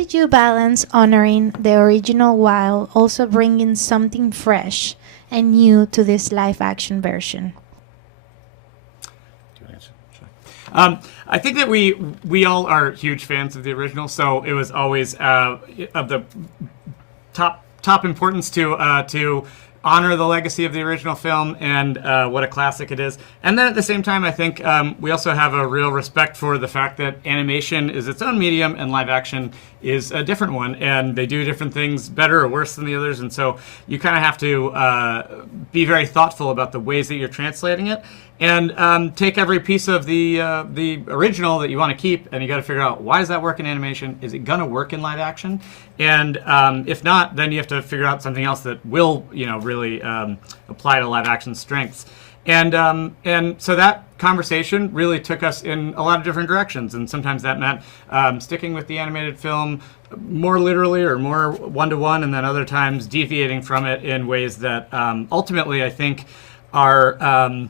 did you balance honoring the original while also bringing something fresh and new to this live-action version? I think that we all are huge fans of the original, so it was always of the top importance to honor the legacy of the original film and what a classic it is. And then at the same time, I think we also have a real respect for the fact that animation is its own medium and live action is a different one, and they do different things better or worse than the others. And so you kind of have to be very thoughtful about the ways that you're translating it. And take every piece of the original that you want to keep, and you got to figure out, why does that work in animation? Is it gonna work in live action? And if not, then you have to figure out something else that will, really apply to live action strengths. And so that conversation really took us in a lot of different directions, and sometimes that meant sticking with the animated film more literally or more one-to-one, and then other times deviating from it in ways that ultimately I think are.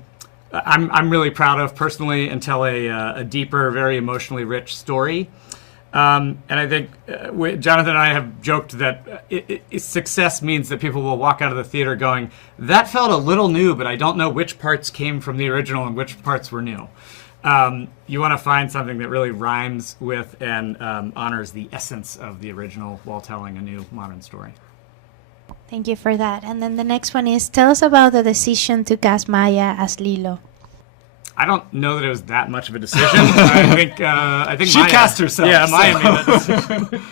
I'm really proud of personally, and tell a deeper, very emotionally rich story. And I think Jonathan and I have joked that success means that people will walk out of the theater going, that felt a little new, but I don't know which parts came from the original and which parts were new. You want to find something that really rhymes with and honors the essence of the original while telling a new modern story. Thank you for that. And then the next one is, tell us about the decision to cast Maia as Lilo. I don't know that it was that much of a decision. I think she Maia cast herself. Yeah, Maia made that decision.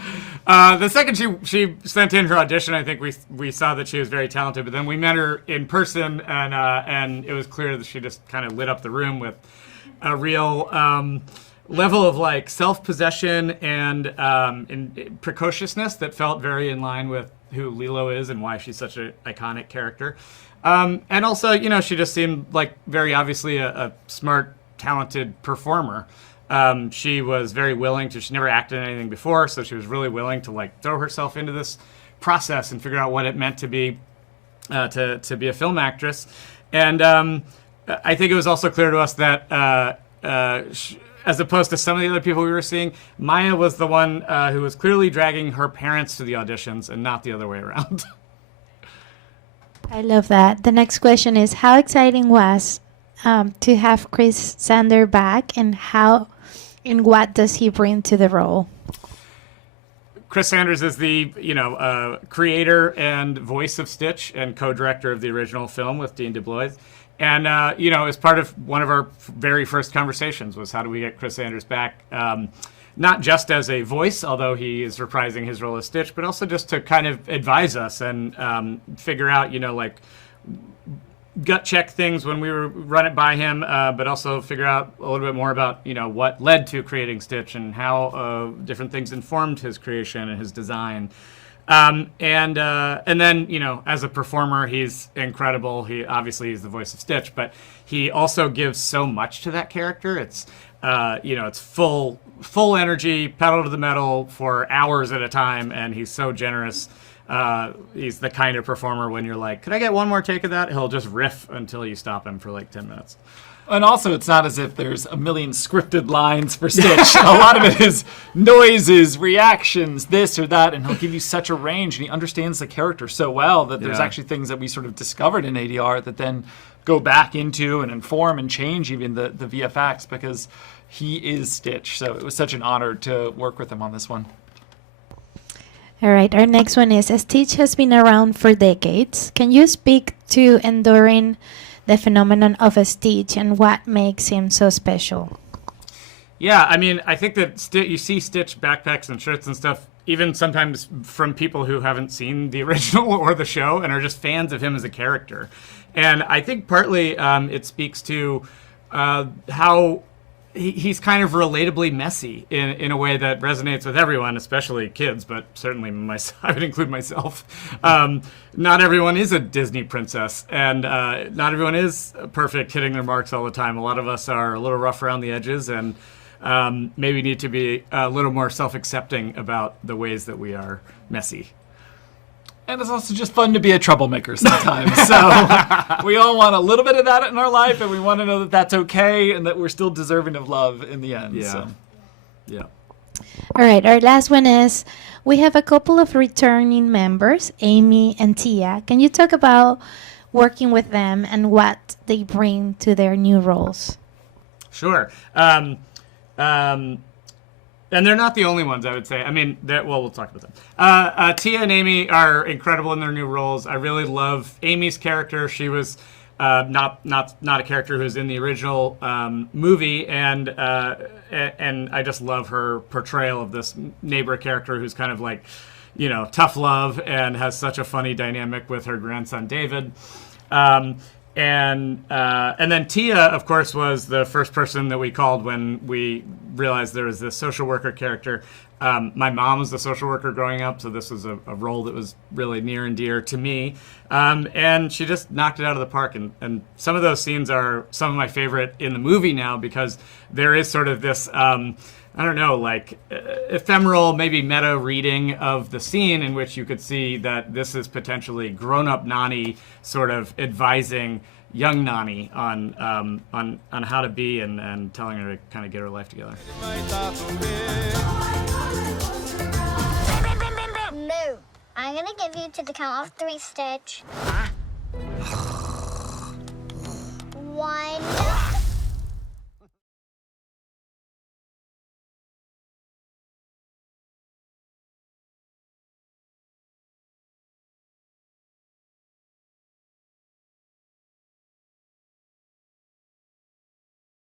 The second she sent in her audition, I think we saw that she was very talented. But then we met her in person, and it was clear that she just kind of lit up the room with a real level of self-possession and precociousness that felt very in line with who Lilo is and why she's such an iconic character. And also, she just seemed like very obviously a smart, talented performer. She was very willing to, she never acted in anything before, so she was really willing to throw herself into this process and figure out what it meant to be a film actress. And I think it was also clear to us that as opposed to some of the other people we were seeing, Maia was the one who was clearly dragging her parents to the auditions and not the other way around. I love that. The next question is, how exciting was to have Chris Sander back, and what does he bring to the role? Chris Sanders is the creator and voice of Stitch and co-director of the original film with Dean DeBlois. And, as part of one of our very first conversations was, how do we get Chris Sanders back? Not just as a voice, although he is reprising his role as Stitch, but also just to kind of advise us and figure out, gut check things when we run it by him, but also figure out a little bit more about, what led to creating Stitch and how different things informed his creation and his design. And then, as a performer, he's incredible. He's the voice of Stitch, but he also gives so much to that character. It's, it's full energy, pedal to the metal for hours at a time, and he's so generous. He's the kind of performer when you're like, could I get one more take of that? He'll just riff until you stop him for 10 minutes. And also, it's not as if there's a million scripted lines for Stitch. A lot of it is noises, reactions, this or that, and he'll give you such a range, and he understands the character so well that there's actually things that we sort of discovered in ADR that then go back into and inform and change even the VFX, because he is Stitch. So it was such an honor to work with him on this one. All right, our next one is, Stitch has been around for decades. Can you speak to enduring the phenomenon of a Stitch and what makes him so special? Yeah, I think that you see Stitch backpacks and shirts and stuff, even sometimes from people who haven't seen the original or the show and are just fans of him as a character. And I think partly it speaks to how he's kind of relatably messy in a way that resonates with everyone, especially kids, but certainly I would include myself. Not everyone is a Disney princess, and not everyone is perfect, hitting their marks all the time. A lot of us are a little rough around the edges, and maybe need to be a little more self-accepting about the ways that we are messy. And it's also just fun to be a troublemaker sometimes. So we all want a little bit of that in our life, and we want to know that that's okay and that we're still deserving of love in the end. Yeah. So. Yeah. All right, our last one is we have a couple of returning members, Amy and Tia. Can you talk about working with them and what they bring to their new roles? Sure. And they're not the only ones, I would say. I mean, we'll talk about them. Tia and Amy are incredible in their new roles. I really love Amy's character. She was not a character who was in the original movie, and I just love her portrayal of this neighbor character who's kind of like, tough love and has such a funny dynamic with her grandson David. And then Tia, of course, was the first person that we called when we realized there was this social worker character. My mom was the social worker growing up, so this was a role that was really near and dear to me. And she just knocked it out of the park. And some of those scenes are some of my favorite in the movie now because there is sort of this, I don't know, like ephemeral, maybe meta reading of the scene in which you could see that this is potentially grown-up Nani sort of advising young Nani on how to be and telling her to kind of get her life together. No, I'm gonna give you to the count of 3, Stitch. 1.